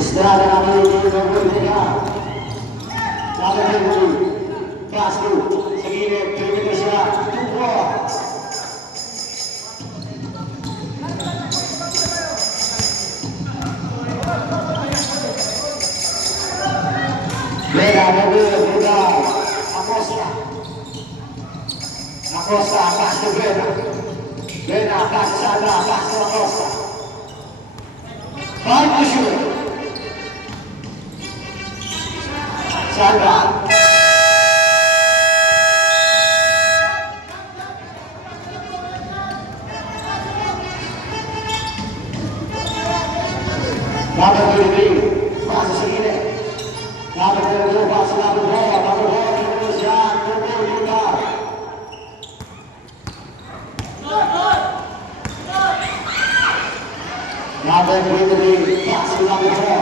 Estrada namin yung Gabriela. Dapat yung Castro. Sa gilid, kilometer siya. 2-4. Beda, Beda. Acosta. Acosta, Castro, Beda. Beda, Castro, Sandra, Castro, Acosta. 5 to shoot. Sandra. Dapat berdiri, masuk segini. Dapat berdiri, masuk dapat bola, Indonesia, tubuh juga. Dapat berdiri, masuk dapat bola.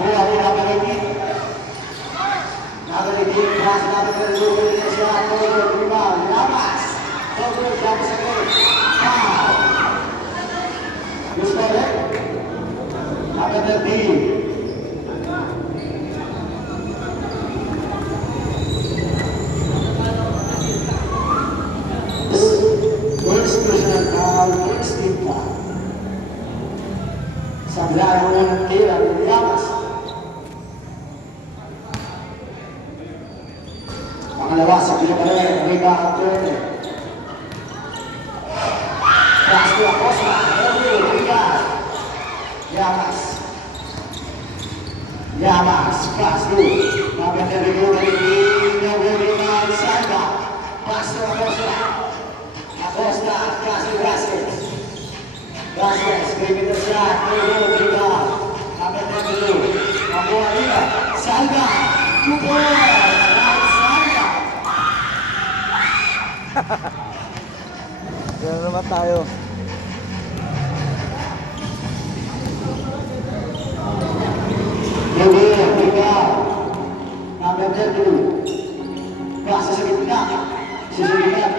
Bola dapat lagi. Dapat lagi, masuk dapat berdiri, Indonesia, tubuh juga. Lamas, tubuh dapat segini. Gusto rin? Nakadali. First personal foul, first team foul. Sanggara mo ng tira, Yamas. Pangalawa sa pinakalit, Riga Antonio. Castro Acosta, Yamas, Castro, dapat terlihat dari Gabriela Sandra, Castro Acosta, Castro Vasquez, kilometer shot, dapat terlihat, Gabriela Sandra, 2 points, Sandra. Gano'n naman tayo. Tiga, number 2, Castro sa gitna, susunod,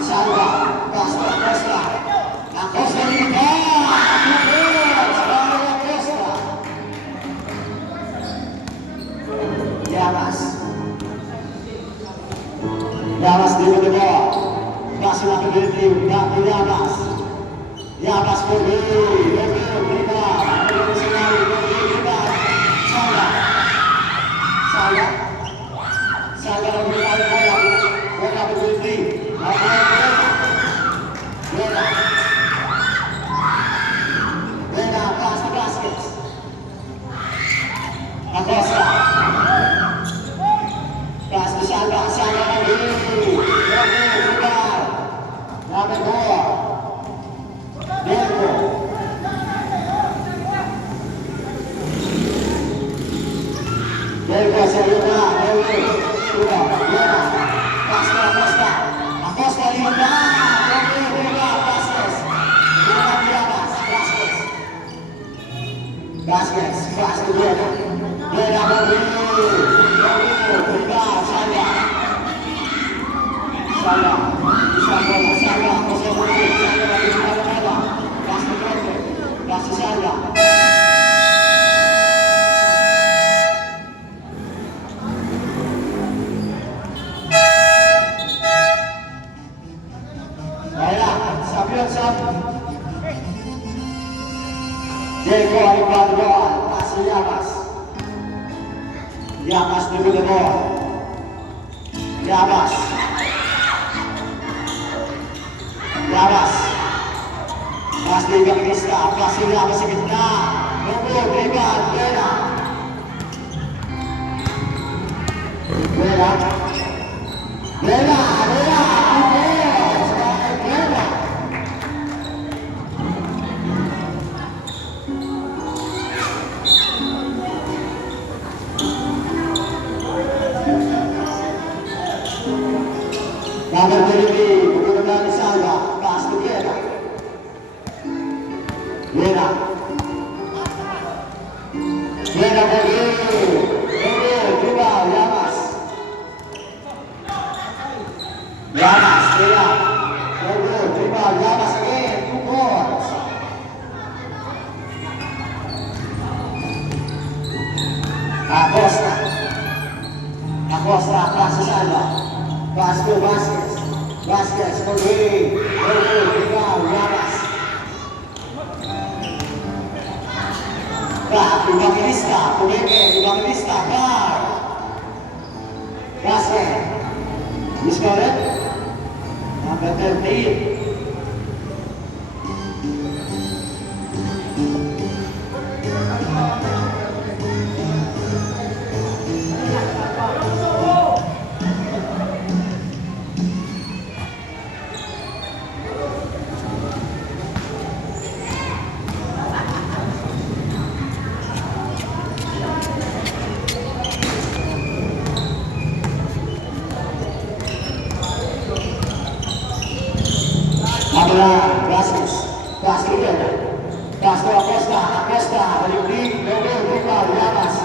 Sandra, Castro, Acosta, Acosta Riga, Acosta, Yamas dito na ba, Castro na pagdating, Yamas po rin, Riga, Saya yang berada bola berdiri, Beda, Castro Vasquez, Acosta, Castro Sandra berdiri, Dapat bola, Diego. Diego Sayuna, Castro Acosta, Acosta Linda, Vasquez, Castro Diego, Beda berdiri, Sandra, Castro Sandra. Diego Alvarado, pasi Yamas dulu the ball. Yamas, pasti Gakrista, pasi Yamas sa gitna. Nubo, Bela. Dapat berdiri, menggunakan Salva, Castro Beda. berdiri, juga Yamas, juga Yamas again, 2 points. Acosta. Acosta, passes Alba. Pass to Vasquez. Vasquez, Jorge. Jorge, ikaw, Llamas. Evangelista, Pumeke, Evangelista, Bar. Vasquez. You score it? Number 13. Abra, Vasquez, Vasquez, Vasquez, Acosta, Acosta, Olimpik, Logo, Luka, Llamas.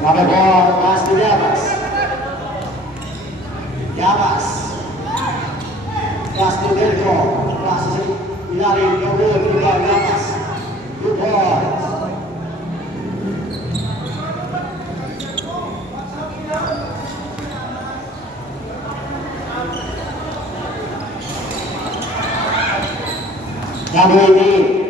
Number 4, pass to Llamas. Llamas. Pass to Delco, pass to Ilalim, Logo, Luka, Llamas. Good boy. Number 18.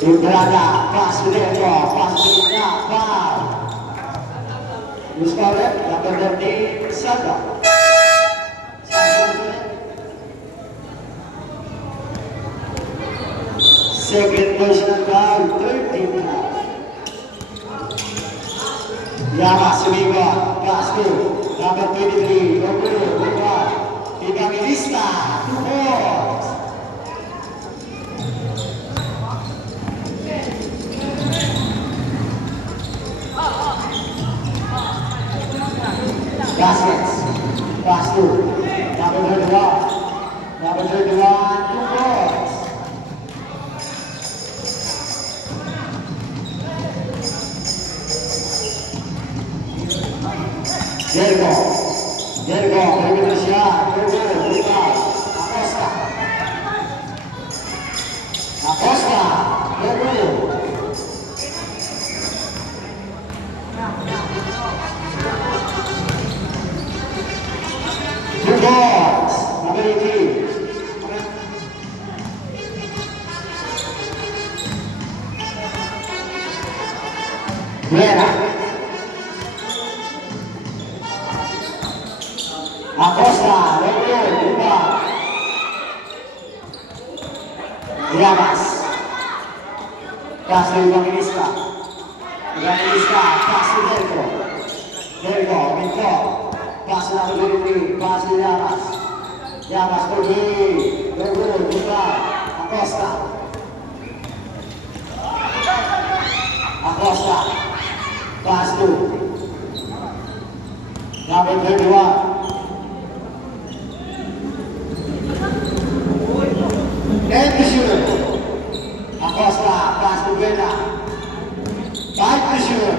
Ibrada, pass to Delco, pass to Llamas. You score it, number 13, Salva. Second personal foul, 13 foul. Llamas, Sumiga, pass to number 23, Logo, Luka, Evangelista, 2 points. Vasquez, pass to number 31, number 31, 2 points. Delco, Indonesia, Logo, Luka, Acosta. Acosta, Logo. Two balls, number 18. Vera. Acosta, Logo, Luka. Llamas. Pass to Evangelista. Evangelista, pass to Delco. Delco, Minto. Pass to number 23, pass to Llamas. Llamas, Jorge. Logo, Luka. Acosta. Acosta. Pass to number 31. And the shooter. Acosta, pass to Vera. Fight the shooter.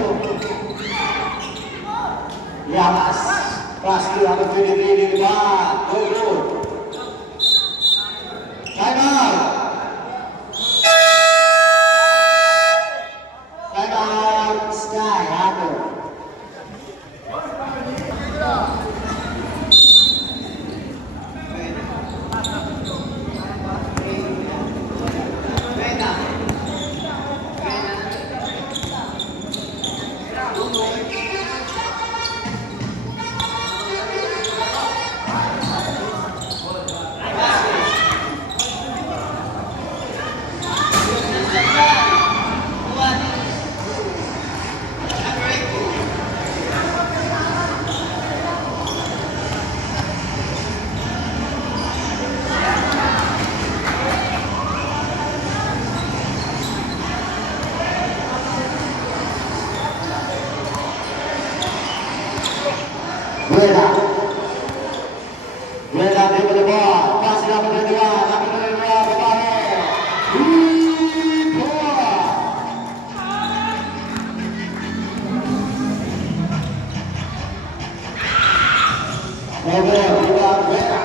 Llamas, pass to number 23 di depan. Logo. Time out. Time out. Sky, Apple. Vera. Vera dribble the ball. Pass it up to 21. Number 21, Babae. 3 points. Over, rebound, Vera.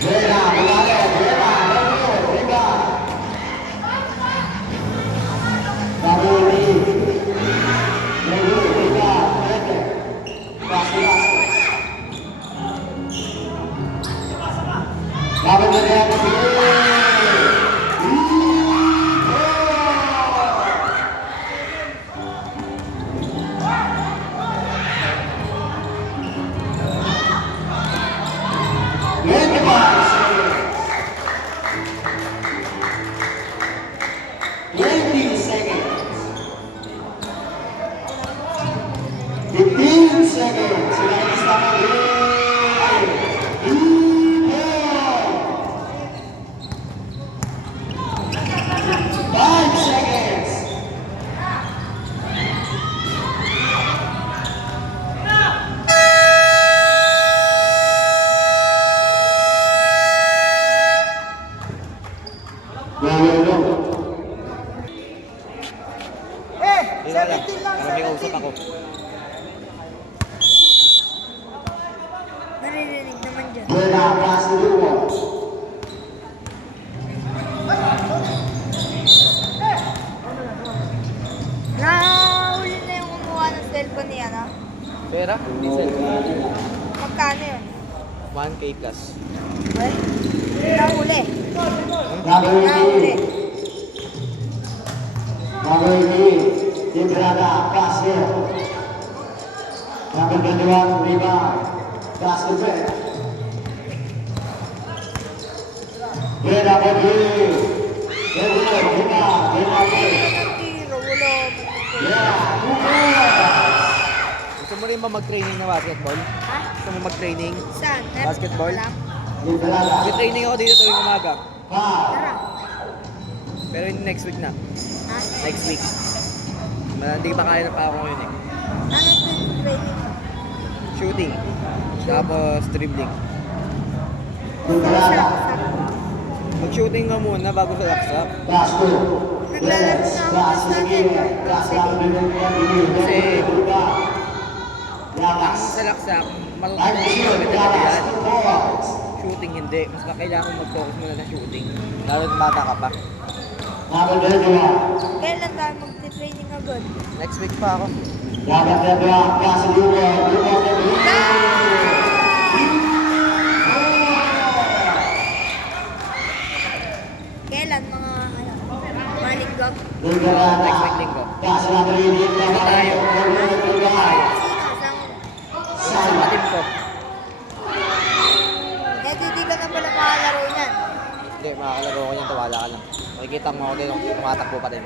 Vera, Vera, Vera, over, rebound. Double lead. Over, rebound, Vera. Basket. Double lead. Hindi ko alam. Parang may kausap ako. Naririnig naman dyan. Vera, pass the ball. Nahuli na yung kumuha ng cellphone niya, no? Pera? Diesel. Magkano yun? 1K plus. Well, nahuli. Double Nahuli. lead. Double lead. Entrada, pass here. Double kedua, rebound. Basket Vera. Vera pergi. Vera, rebound. Vera pergi. Tiro, wala. Yeah, 2 points. Gusto mo rin ba mag-training na basketball? Ha? Gusto mo mag-training? Saan? Basketball? Alam? Entrada, Mag-training ako dito tuwing umaga. foul. Tara. Pero hindi next week na. Ha? Next week. Hindi pa kaya na pa ako ngayon eh. Ano ito yung training? Shooting. Tapos dribbling. Entrada, Mag-shooting ka muna bago sa laksak. basket. Naglalaro Yes, na ako pass sa again. atin. Pass lang din ang Kasi, rebound. Ang Yakas. sa laksak, Ay, matutunan ko sure, ulit yakas. yan. 2 points. Shooting hindi. Mas kailangan kong mag-focus muna sa shooting. Lalo na bata ka pa. Double kedua. Kailan tayo magti-training agad? Next week pa ako. Double kedua, pass dua. Rebound kedua. Kailan mga ano? Mga linggo? Entrada. Next week linggo. Pass lang din. Ano tayo? Sino? Kasama mo? Sa team ko. Eh, hindi ka na pala makalaro niyan. Hindi, makakalaro ko niyan. Tawala ka lang. Makikita mo ako din kung tumatakbo pa din.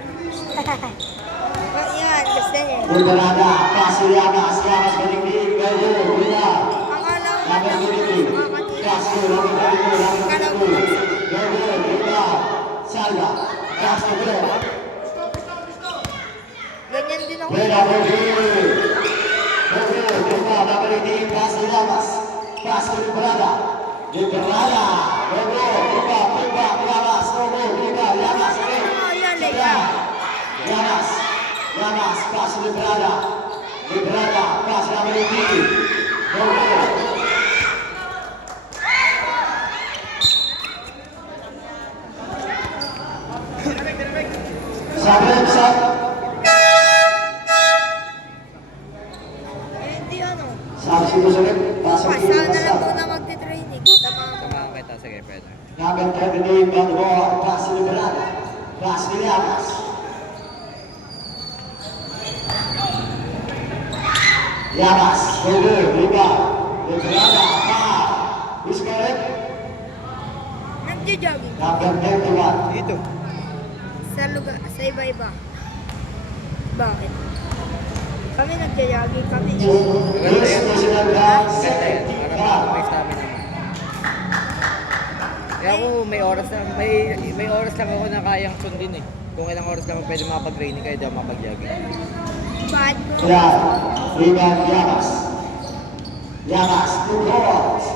Yan, gusto niya. Entrada, pass Yakas. Yakas balik-balik. Gaya, gaya. Akala ko Double na balik-balik. Pass ko, lagi balik-balik, lagi balik-balik. Gaya, gaya. Salva. Pass to Vera. ganyan din ako. Vera pergi. Over, kedua, double lead. Pass Yakas. Pass to Entrada. Entrada. Over, kedua, Yakas. Over, kedua, Yakas. Oh, yan, lega. Yamas, Yamas, pass Librada, Librada, pass Ramiriti, Sabit, sab. Eh, hindi ano. Sabi siya sabit, pass Pasal na lang muna magti-training. Tama. Tumakan kita. Sige, pwede. Yaman terbitin Bandua, pass Librada, pass Yamas. Yamas, over, rebound, Librada, foul. Who's correct? Nagja-jogging. Number 31. Dito. Sa lugar, sa iba-iba. Bakit? Kami nagja-jogging kami. Yes, National Guard, Ganda yan. second team Para foul. may stamina mo. Kaya ako may oras lang, may oras lang ako na kayang sundin eh. Kung ilang oras lang ako pwede makapag-training kaya di ako makapag-jogging. Bakit mo? Yan, rebound Yamas. Yamas, 2 balls.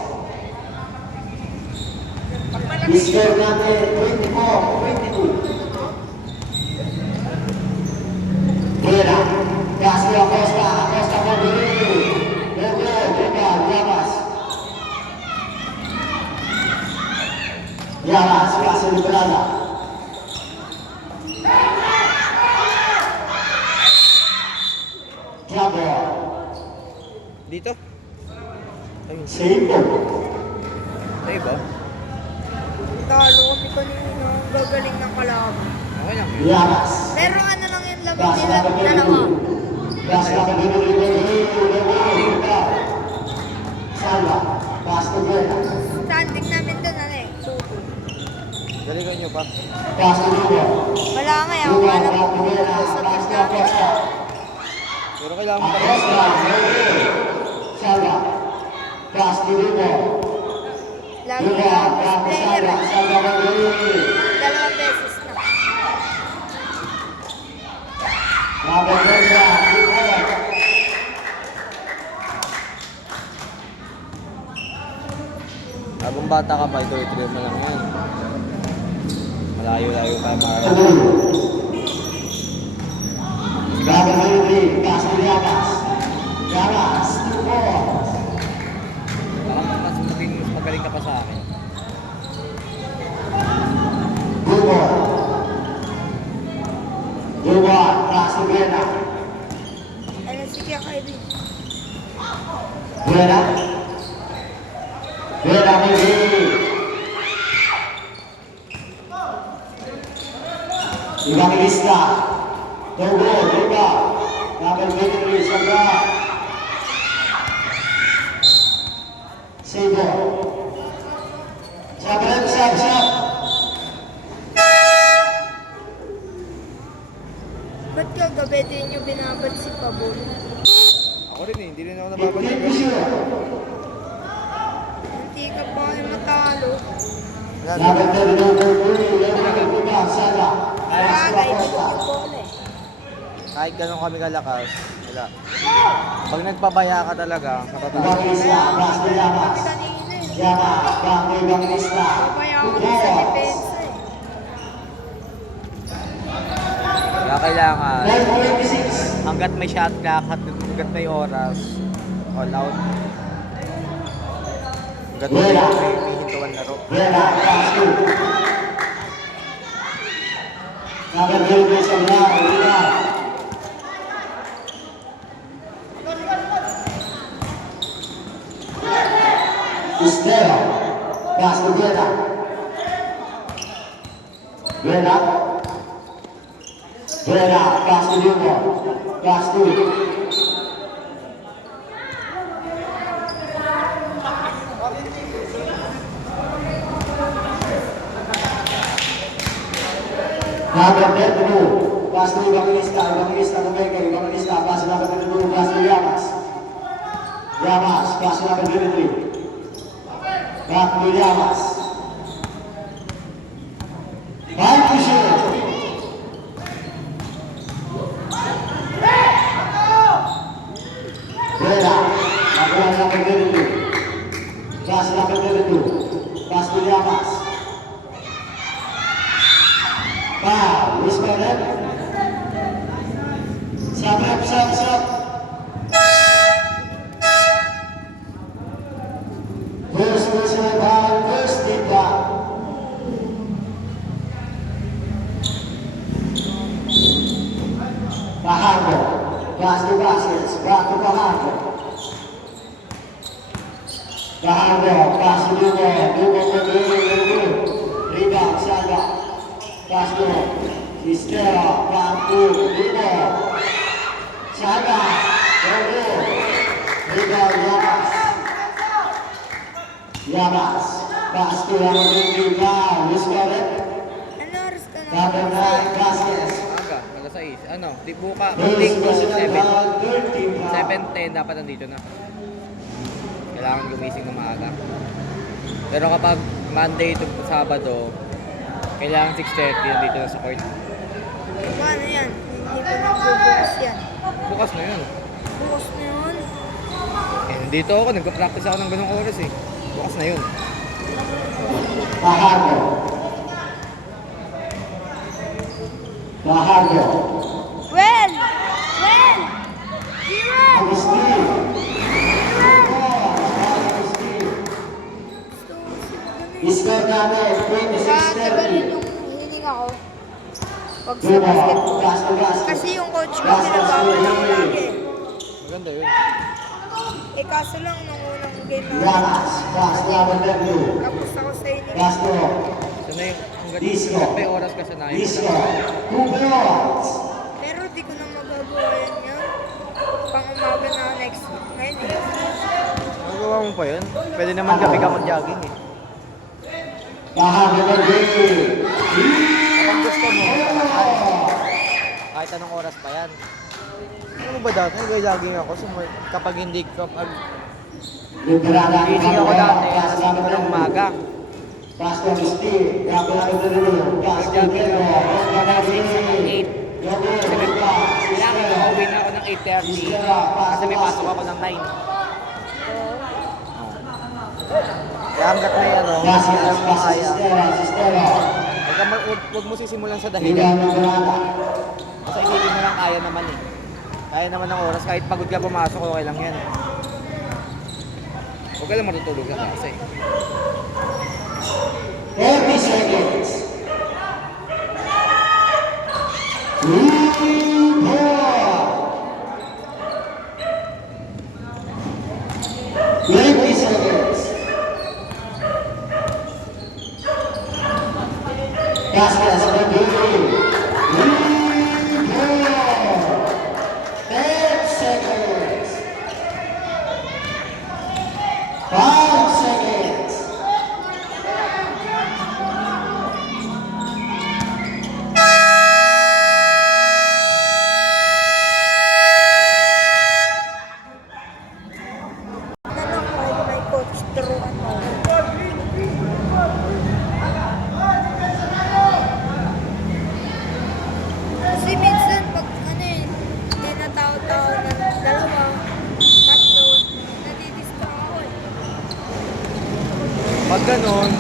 Score natin 24-22. Vera, pass to Acosta, Acosta for the lead. Dito? Ay, Save. sa'yo ba? Talo kami kanina. Ang gagaling ng kalaban. Okay lang. Llamas. Pero ano lang yung laban Pass nila, number dalawa. 22. Pass number 22. Salva. Pass to Buena. Standing namin doon, ano eh. Tuto. Galingan nyo pa. Pass to Lugo. Wala nga, Lugo. ako alam Back to ko Buena. sa Pass to namin. Acosta. Pero kailangan mo Acosta. Salva. Pass to Lugo. Lagi Lugo. na ako Back to player. Salva. Salva Magdalene. Dalawang beses na. Number 21. Lugo. Habang bata ka pa, ito i-trail mo lang yan. Malayo-layo ka para. Number 23. Pass to Llamas. Llamas. 2-4. Parang mas magaling ka pa sa akin. Dumor. Dumor. Pass to Buena. Ano, sige ako, Edwin. Buena. Buena Mili. Evangelista. Togo. Luka. Number 23. Sabra. Sabo. Sabra. Sab. Ba't kagabi din yung binabad si Pabon? Ako rin eh, hindi rin ako nababalik. Hindi ka pa kayo matalo. Number 32. Luka. Sada. Bagay, hindi yung bola eh. Kahit ganun kami kalakas, wala. Pag nagpabaya ka talaga, matatalo. Evangelista. Pass to Llamas. Kami kanina eh. Llamas. Back to Evangelista. Papaya ako sa depensa eh. Kaya kailangan, 9.26. hanggat may shot clock, hanggat may oras, all out. Hanggat may hintuan laro. Buena, pass to. Number 20, Sabra, Lina. Estero, pass to Buena. Buena. Buena, pass to Lugo. Pass to. Number 32, pass to Evangelista, Evangelista to Baker, Evangelista, pass to number 22, pass to Llamas. Llamas, pass to number 23. Back to Llamas. Five to shoot. Buena, number 22. Pass to number 32. Pass to Llamas. Wow, Wisconsin. Sab. First personal foul, first team foul. Fajardo, pass to Vasquez, back to Fajardo. Fajardo, pass to Lugo. Rebound, Salva. Pass to Estero, back to Lugo. Salva, rebound, Llamas, pass to Ramon Val, Wisconsin. Ano oras ka na? Number 9, Vasquez. Aga, alas 6. Ano, buka, First pagting ko personal 7. foul, third team foul. 7:10 dapat nandito na. Kailangan gumising na maaga. Pero kapag Monday to Sabado, kailangan 6:30 nandito na sa court. Paano yan? Hindi pa nagbubukas yan. Bukas na yun. Bukas na yun. Eh, nandito ako, nagpa-practice ako ng ganung oras eh. Bukas na yun. Fajardo. Well! Jiren! Agustin. Score namin, Kagagalin 26-30. yung hininga ko. Pag sa Lugo, basketball. pass to Vasquez. Kasi yung coach ko pinagbabal ako lagi. Maganda yun. Eh kaso lang, nung unang game na Llamas, pass number 2. tapos ako sa inyo. Castro, Sanay, hanggat Disco. hanggat may oras ka sanayin mo Disco, lang. 2 points. Pero di ko na magagawa yan. Pang umaga na next week. Ngayon eh. Magawa mo pa yun? Pwede naman gabi ka mag-jogging eh. Bahan number 3. Kapag gusto mo, kahit anong oras pa yan. Ano ba dati? Nag-jogging ako. Kapag hindi kapag gising ako dati, alas 5 ng umaga. Pastor Steve, number 2. Castro, Pedro, number 3. 8. Kailangan makauwi na ako ng 8:30 kasi may pasok ako ng 9. Kaya hanggat may ano, Castro, alam mo kaya. Sistera. Huwag mo sisimulan sa dahilan. Basta isipin mo lang kaya naman eh. Kaya naman ng oras, kahit pagod ka pumasok, okay lang yan. Huwag ka lang matutulog sa klase. 30 seconds. 20 seconds. Cascas, number 10 seconds. 5 seconds. Ano lang may coach turuan mo. Kasi minsan pag ano eh, hindi na tao-tao ng dalawa, tatlo, nadidistract ako eh. Pag ganon,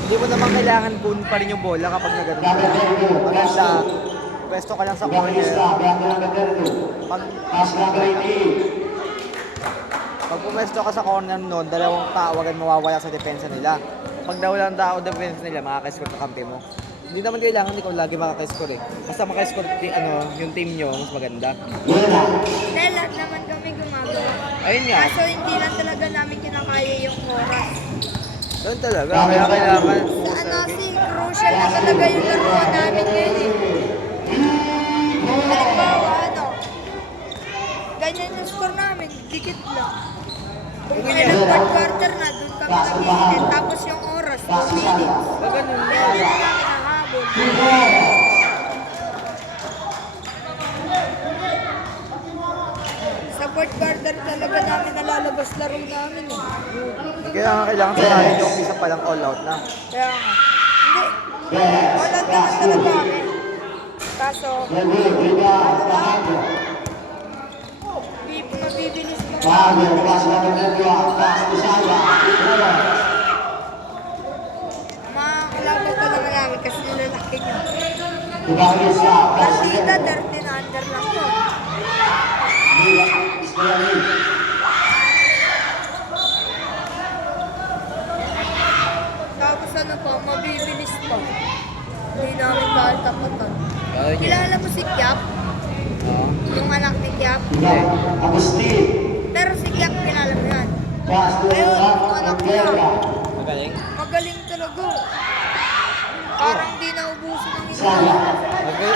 hindi mo naman kailangan kunin pa rin yung bola kapag nagano'n ka. Maganda, pwesto ka lang sa corner. Pag, pag pumwesto ka sa corner noon, dalawang tao agad mawawala sa depensa nila. Pag dawalang tao depensa nila, makaka-score ka kampi mo. Hindi naman kailangan ikaw lagi makaka-score eh. Basta makaka-score yung team nyo, mas maganda. Dahil lahat naman kami gumagawa. Ayun nga, Kaso hindi lang talaga namin kinakaya yung oras. doon talaga. Kaya kailangan. Sa ano kasi, crucial na talaga yung laruan namin ngayon eh. Halimbawa ano, ganyan yung score namin, dikit lang. Kung kailan third quarter na, doon kami nag-iinit. Tapos yung oras, 2 minutes. Pag ganun Kaya hindi na namin nahabol. Sa fourth quarter talaga namin nalalabas laro namin eh. Kaya nga kailangan sanayin yung isa palang all out na. Kaya nga. Hindi. Wala naman talaga kami. Kaso, mabibilis mo. Makakalaban pa naman namin kasi nilalaki nyo. Partida, 13 under lang yun. Tapos ano pa, mabibilis pa. Hindi namin kahit tapatan. Kaya nyo. Kilala mo si Kiap? Oo. Yung anak ni Kiap? Agustin. Pero si Kiap kilala mo yan. Ayun, yung anak niya. Magaling. Magaling talaga. Parang di naubusan ng isa.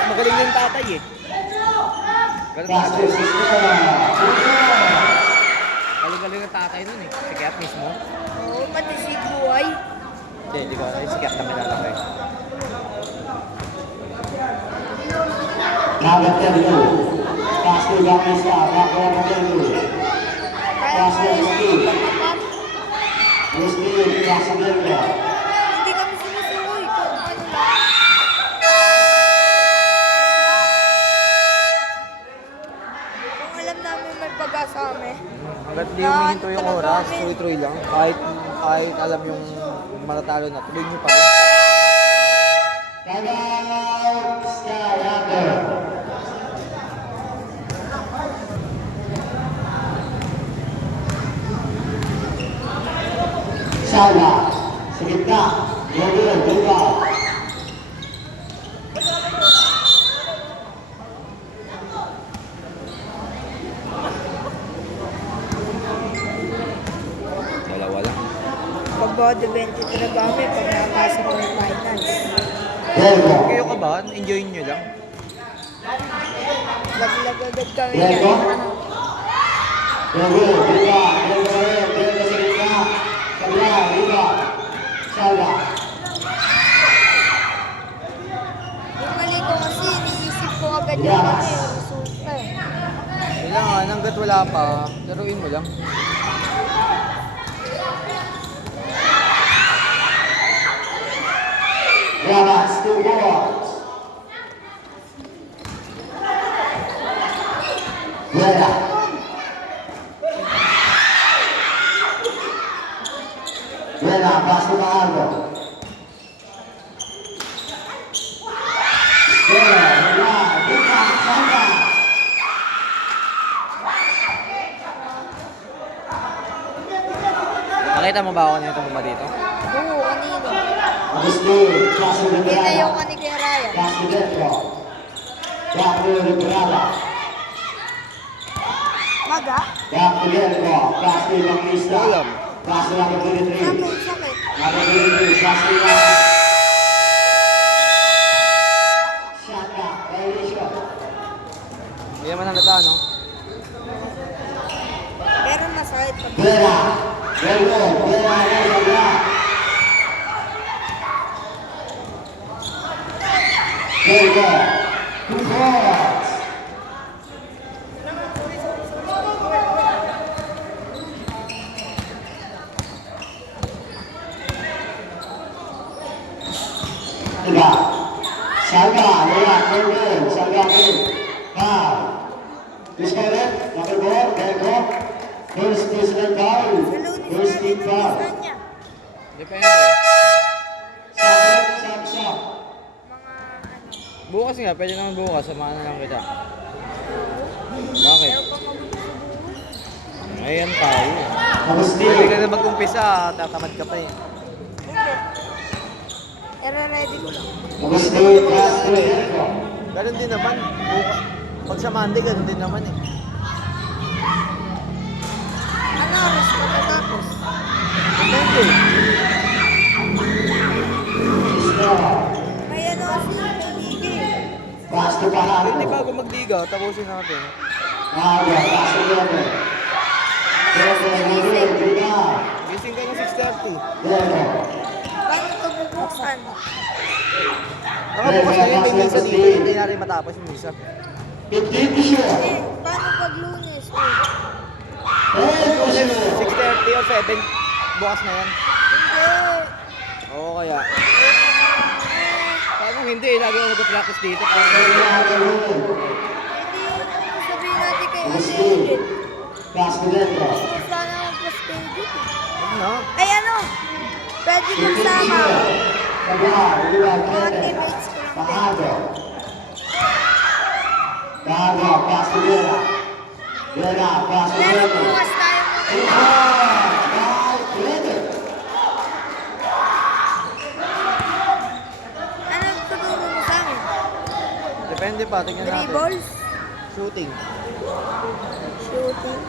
Magaling yung tatay eh. Galing Pastor tatay. Sistera. Galing yung tatay nun eh. Si Kiat mismo. Oo, pati si Buhay. Hindi ko. Si Kiat naman lalaki. Number 32. Pastor Bautista. Number 32. Kaya kaya yung pagpapat. Agustin Casimiro. Hindi kami sinusukoy kung ano lang. Kung alam namin may pag-asa kami. Hanggat di humihinto yung oras, tuloy-tuloy lang. Kahit alam yung matatalo na, tuloy nyo pa rin. Tagaw Skywalker. Sala. Sa gitna. Rodel. Dugal. Gode 23 kami pag nakapasok ko ng finals. Diego. Kayo ka ba? Enjoy nyo lang. Laglag-agad kami Diego. yan. Diego, Diego, Diego sa gitna. Kabila, Diego. Salga. Yung mali ko kasi, iniisip ko agad yung ano yung resulta eh. Kailangan, hanggat wala pa, laruin mo lang. Llamas, 2 balls. Vera. Vera, pass to Mahardo. Vera, Vera, Vera, Santa. Nakita mo ba ako nito mama dito? Oo, kanino. Agustin, pass to Hindi na Vera. yung kani kay Ryan. Pass to Detro. Back to Liberada. Maga? Back to Detro. Pass to Evangelista. Alam. Pass to number 23. Sakit, sakit. Number 23, pass to Llamas. Shot back, violation. Hindi naman halata, no? Pero masakit pag Vera, Vera, Vera, Vera. Vera, 2 balls. Tiga. Salga, Vera, Vera, Salga, Vera. Disconnect, number 4, Diego. First personal foul. sa lunes First natin team ang foul. bisa niya. Depende. Sab. Mga ano. Bukas nga, pwede naman bukas. Samahan na lang kita. Bakit? Meron pang mabubuo. Ayan tayo. Agustin. Pwede ka na mag-umpisa, tatamad ka pa eh. Hindi. Ere-ready ko lang. Agustin, pass to Diego. Ganun din naman. Bukas. Pag sa Monday, ganun din naman eh. Ano oras pagkatapos? Depende. May ano kasi may liga eh. Pass to Pahardo. Pwede bago magliga, tapusin natin. Pahardo, pass to Diego. Diego. Gising ka ng 6:30. Diego. Paano ito bubuksan? Nakabukas na yun, may misa dito. Hindi na rin matapos yung misa. 15 to shoot. Eh, paano pag lunes? Hey, to shoot. 6:30 or 7, bukas na yan. Hindi. Oo kaya. Paano hindi? Lagi ako nag-practice dito. Hindi. Sabihin natin kay Alilin. Pass to Diego. Sana ang pas-schedule. Ano? Ay ano? Pwede magsama. Kablar, Diego, Mga Kete. teammates ko lang din. Pahardo. Pahardo, pass to Diego. Diego, pass to Pero Diego. bukas tayo muna. Ano tuturo mo sa amin? Depende pa, tingnan natin. Dribbles? Shooting. Shooting?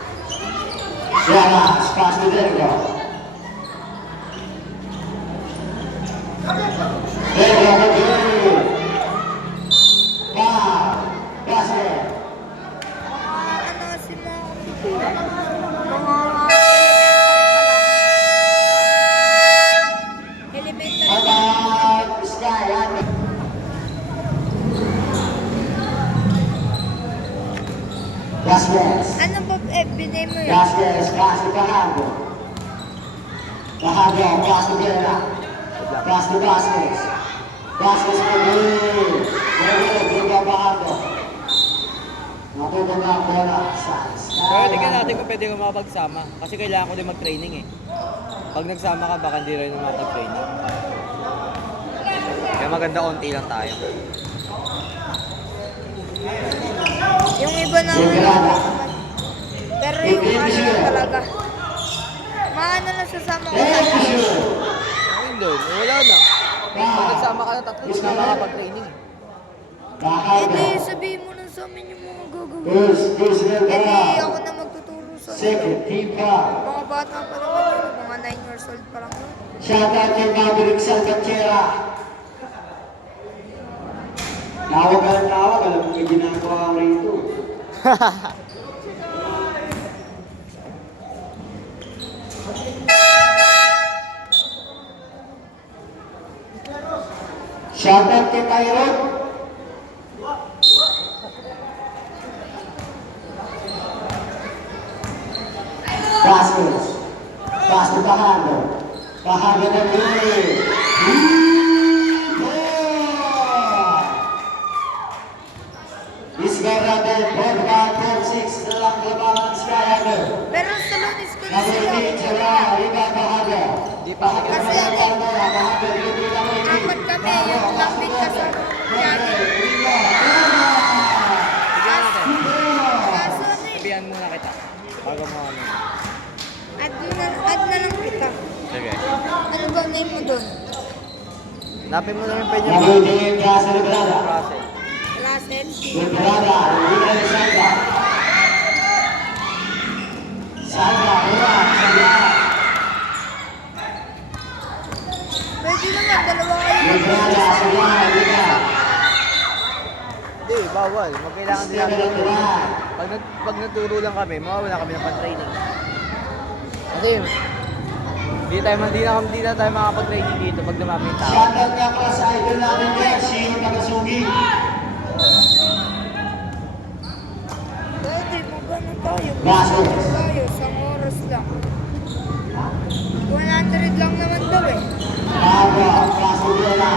Llamas, pass to Diego. Diego, Diego. Basket. Ano kasi mga mga elementary pa lang. Bye-bye. Sky, Vasquez. Ano ba binay mo yun? Vasquez, pass to Pahardo. Pahardo, pass to Guerra. Pass to Vasquez. Vasquez for three. Diego, Pahardo. Natutunan ang bola sa Sky. Pero tingnan natin kung pwede ko makapagsama. Kasi kailangan ko din mag-training eh. Pag nagsama ka, baka hindi rin makapag-training. Kaya maganda konti lang tayo. Yung iba naman pero yung ano lang talaga. Maano lang sasama ko sa Ayun doon, wala na. Pag nagsama ka na tatlo, hindi na makapag-training eh. Hindi, sabihin mo na sa amin yung mga gagawin. First, Hindi, Guerra. ako na magtuturo old. Second, team foul. Mga bata pa naman yun, mga 9 years old pa lang yun. Shoutout kay Maverick Salvatierra. Tawag ka ng tawag, alam mo may ginagawa ko rito. Shoutout kay Tyrone. Passes. Pass to Bahado. Bahado na rin. Isgarate, 4-5-4-6 na lang labangan ng Skyhander. Pero sa lunes ko na Number sila. 8, Jara, Riga Bahado. Di pa ako Kasi Bahado, Bahado, libre lang ang team. apat kami, yung lambing kasama yani. Riga, Bigyan natin. Kaso ano eh, Sabihan muna kita. Bago mo ano. add na lang kita. Sige. Ano ba name mo doon? Napin mo na yung penya Number 10, Gas Librada. Russell. Russell? Librada, Riga de Santa. Santa, Urak, Santa. Pwede naman, dalawa kayo. Librada, Santa, Riga. Hindi, bawal. Magkailangan din namin ng training. Pag nagturo lang kami, mawawala kami ng pan-training. Kasi, hindi na tayo makapag-training dito pag dumami yung tao. Shoutout nga pala sa idol natin yan, Shiro Takasugi. Pwede, magano tayo. Baso. Tayo, isang oras lang. 100 lang naman daw eh. Bravo, Baso Vela,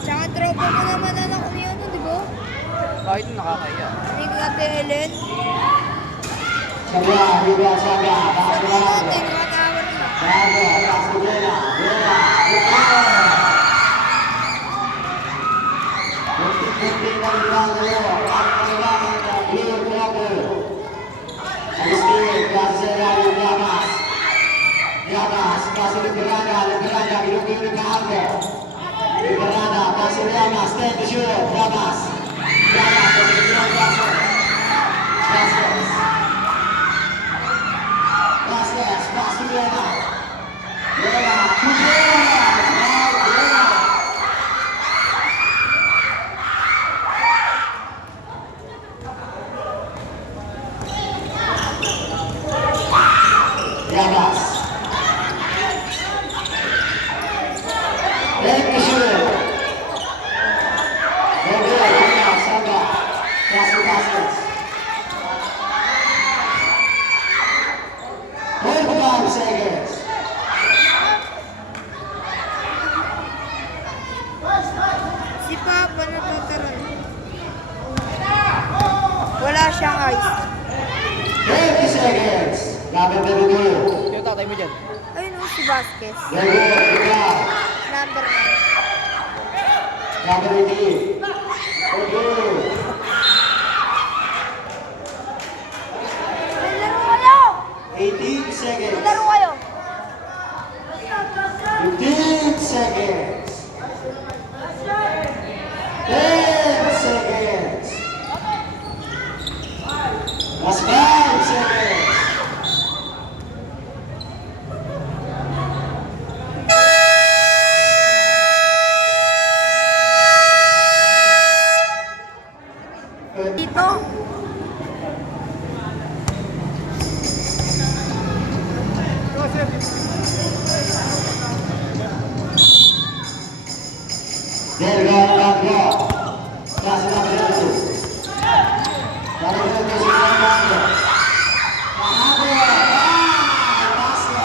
Tsaka tropa mo naman anak ni ano, di ba? Kahit nakakaya. Hindi ka Ate Helen. Sabia, Riga, Sabia, Baso Sabi Vela. natin, 1 hour na. Bravo, Baso Vela, Vela, Kunti-kunti na ginagawa, ang kailangan ng Blue Clubber. Agustin, García, Llamas. Llamas, paso Liberada, Liberada, Ilukin ng Kahago. Liberada, paso Llamas, take the shot, Llamas. Llamas, paso ng paso. Vasquez. Vasquez, paso Vela. Vela, Vela, Vela. Llamas. Take the shot. Vela, Samba. Paso Vasquez. 45 seconds. Si Papa natataran. Wala siyang ice. 30 seconds. Number 32. Yung tatay mo dyan. Ayun o, si Vasquez. Lego, Riga. Number 9. Number 18. Okay. May laro kayo! 18 seconds. May laro kayo! 15 seconds. 10 seconds. Last 5 seconds. Dito. Delgado Magro. Paso number 32. Number 32 si Fernando. Mahado. Paso.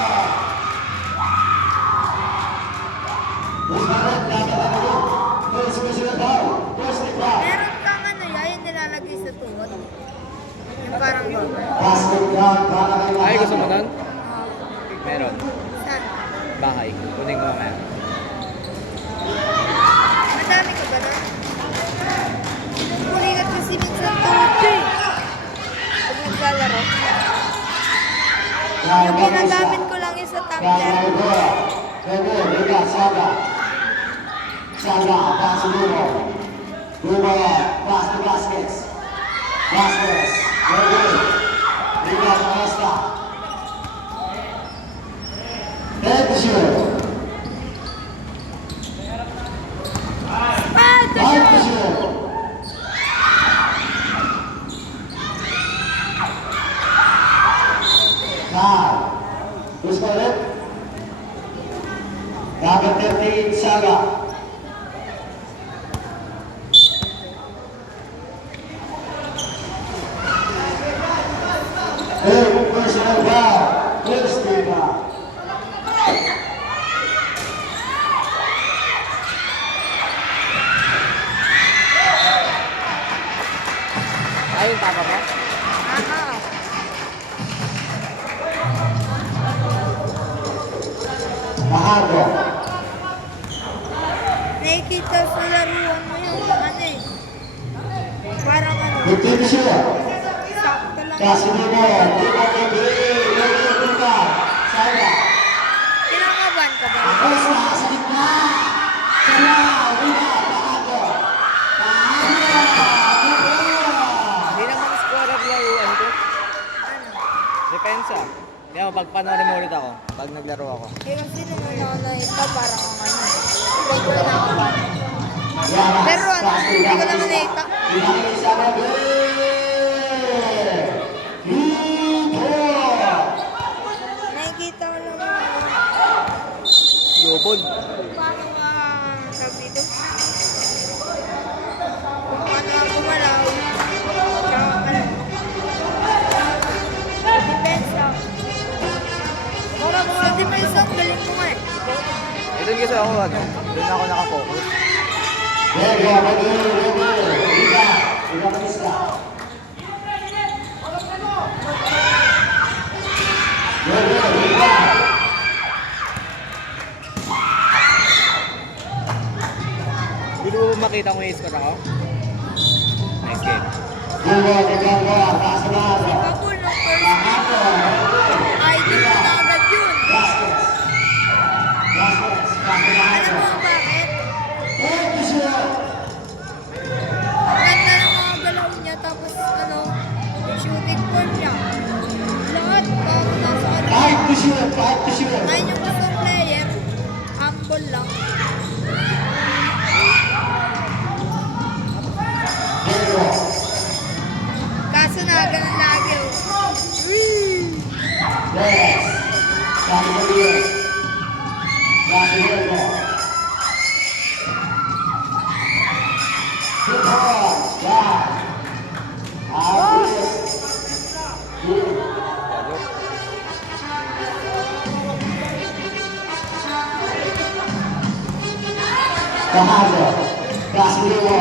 Buscarot, dapat ang ulo. First question na daw. First and foul. Meron kang ano yan, nilalagay sa tuhod. Yung parang yun. Basket count para kay Ay, gusto mo nun? Ah, Meron. saan? Bahay. Kunin ko mamaya. Madami ka ba na? Pinupulikat kasi minsan tuhod ko eh. Pag naglalaro. Yung ginagamit ko lang yung sa tumbler. Lego, Riga, Saga. Sandra, pass to Lugo. Lugo, pass to Vasquez. Vasquez, very good. Rebound to Costa. Back to shoot. Back to shoot. Now, who's got it? Number 13, Saga. Hey, personal foul. First team foul. Ayun, tama ba? Aha. Mahado. Nakikita sa laruan mo yung ano eh. Parang ano, 15 to shoot. sakto lang. Casimiro, Timo Kibri, Lego Tuka, Saga. Kinakabahan ka ba? Costa sa gitna. Sala, Rina, Mahado. Mahado. Hindi naman scorer laruan ko. Ano? Depensa. Kaya pag panoorin mo ulit ako, pag naglaro ako. Eh kasi naman ako na ito parang ano. Medyo kinakabahan. Yamas, Pero ano, pass to hindi ko naman Yamas. nakita. Pinakita sa Lego. Lito. Nakikita ko lang yung Lubon. paano ka sabi dito. Kung paano ka gumalaw. Tsaka ano. Depensa. Sa depensa, ang galing mo nga eh. Doon kasi ako ano, doon ako nakafocus. Lego, Lego. Rina, Rina Batista. Lego, Rina. Hindi mo ba makita kung i-score ako? Nice game. Lego, pass to Mahado. Kapul ng first Mahado. idol mo na agad yun. Vasquez. Vasquez, pass to Alam Mahado. mo kung bakit? Back to shoot. Ang ganda ng mga galaw niya tapos ano, shooting form niya. Lahat bago nasa ano. Back to shoot, back to shoot. Ngayon yung gustong player, humble lang. Lego. Kaso na ganun lagi. Oh. Whee! Yes. Pass to Leo. Pass to Lego. Good ball. Yeah. Good. Mahado. Pass to Leo.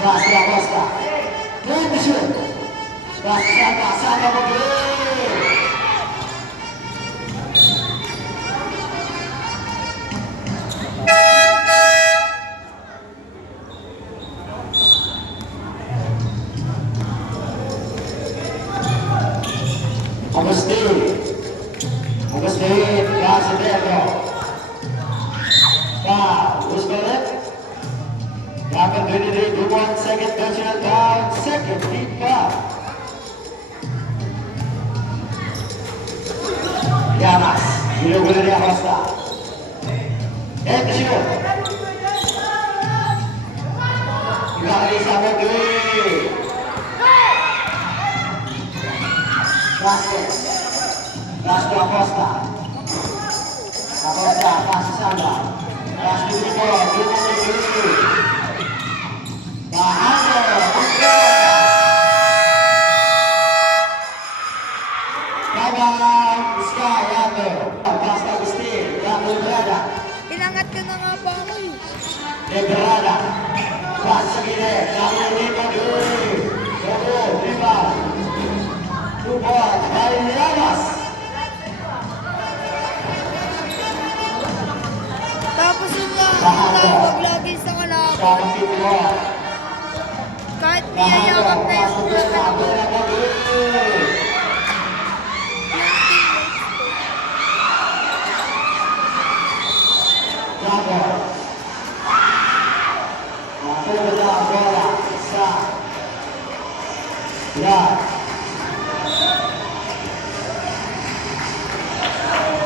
Pass to Acosta. Back to shoot. Pass to Saka. Saka mag-play. Agustin. Agustin. Casimiro. Who's got it? Number 23, 2-1, second personal down, second team foul. Llamas, Gulo de Acosta. And the shoot. Ibakalisa mo, Gray. Vasquez. Pass to Acosta. Acosta, pass to Sandra. Pass to Limo, Limo to Gray. Mahado, Bye-bye, Sky, Yato. Pass to Agustin, Yato Brada. Inangat ka na nga pa ako eh. Negrada. Pass sa gilid. Yato Limo, Gray. Robo, rebound. 2 points by Llamas. Tapos yung tawag lagi sa kalakot. Second team ball. Kahit niyayakap na yung Pass to mga Brada. kalakot. Gray. Yung teammates ko.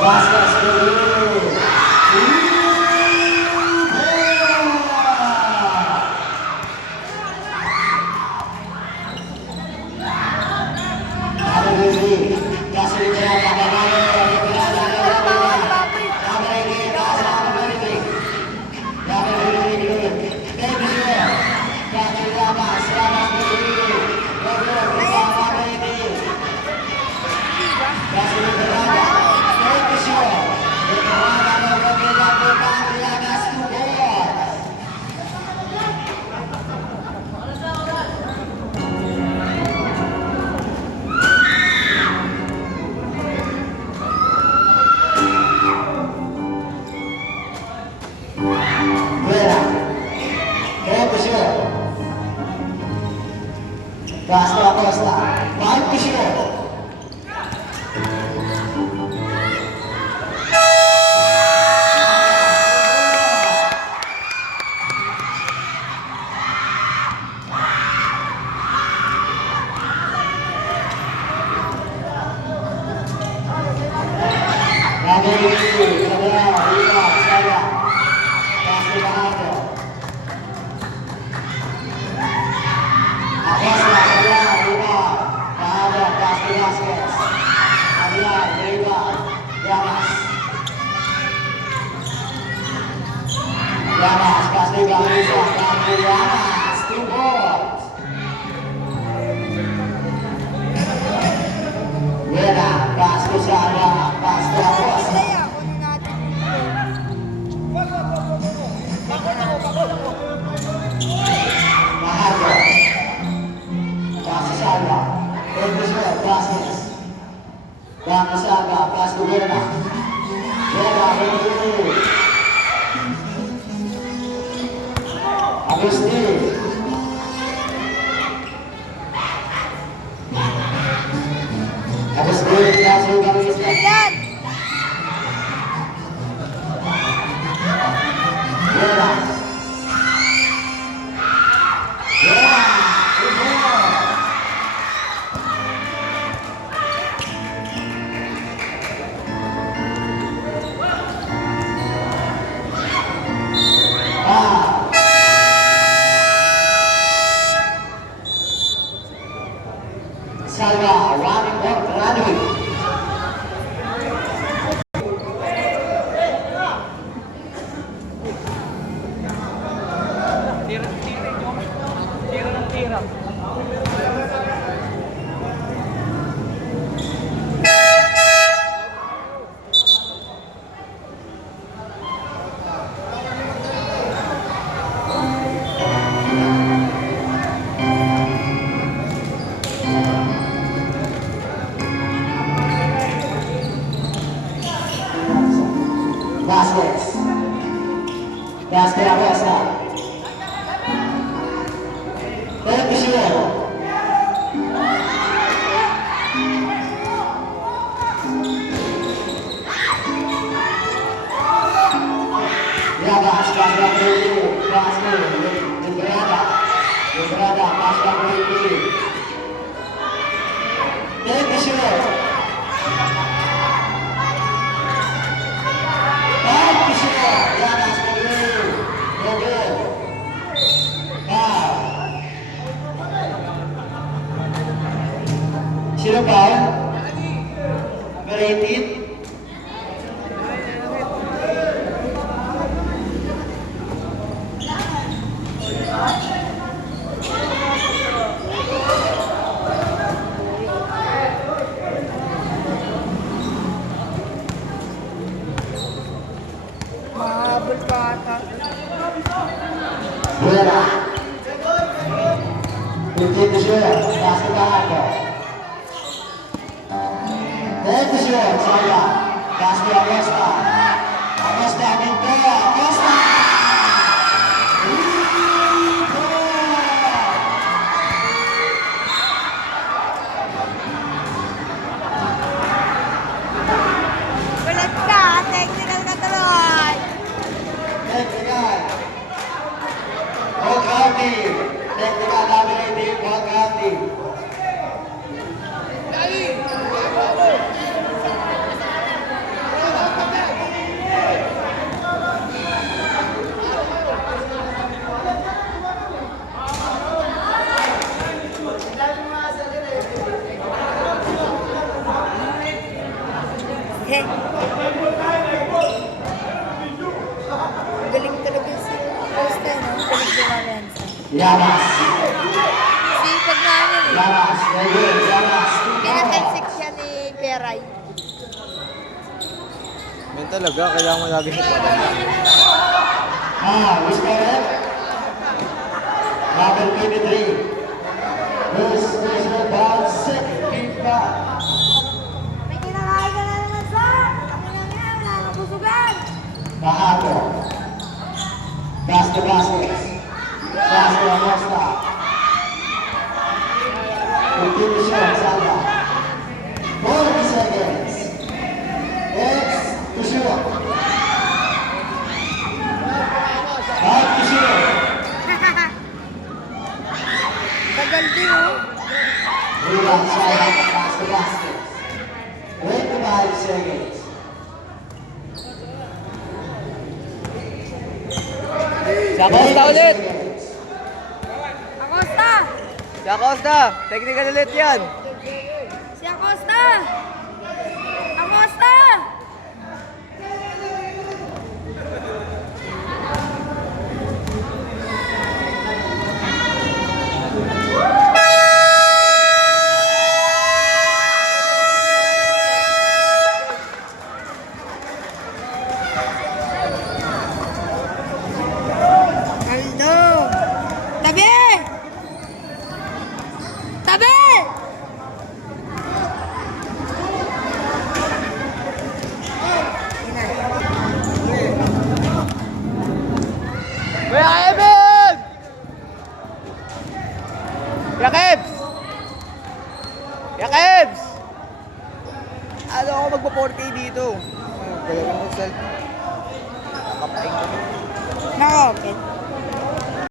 Vasquez Peru. Castro Acosta, Mike Pichino. Llamas, Castiga, Llamas, two balls. Vera, Castro Sala, Castro Acosta. Kaya, kunin natin. Mahago, Castro Sala, Edwin Vasquez. Castro Sala, Castro Vera. Vera, Vera, Agustin. Agustin, Castro Gangista. Yan! Vera. Vera, good ball. Salva, running back, running. Vasquez. Castro Acosta. Pichino. Llamas, Castro Peru, Castro, Entrada, Castro Peru. Pichino. Sino ba? Number 18? Mahabol pa ata. Vera. 15 share. Castro Barco. Saya, Castro Acosta. Acosta, Minto, Acosta. Balat ka, technical na tuloy. Technical. Ball counting. Technical dominating, ball counting. He. Galing talaga si Costa, no? Galing gumagansa. Llamas. Sipag namin eh. Llamas. Very good. Llamas. Pinatensik siya ni Peray. Yan talaga, kailangan mo lagi siya paganda. Who's correct? Number 23. First national ball, second keeper. May kinakain ka na naman sa! Ako lang yan, wala nang busugan! Bahato. Basket baskets. Basket Acosta. Continue shot, Sandra. 40 seconds. X to shoot. 5 to shoot. Tagal din, oh. Rebound, Sandra. Basket baskets. 25 seconds. Si Acosta ulit! Acosta! Si Acosta! Technical ulit yan! Si Acosta! Acosta! Aldo! Tabi! Tabi! Kuya Kevin! Kuya Kebs! Kuya Kebs! Ano ako magpa-4K dito? Galawin mo self. Nakapain ko. Nakakapit.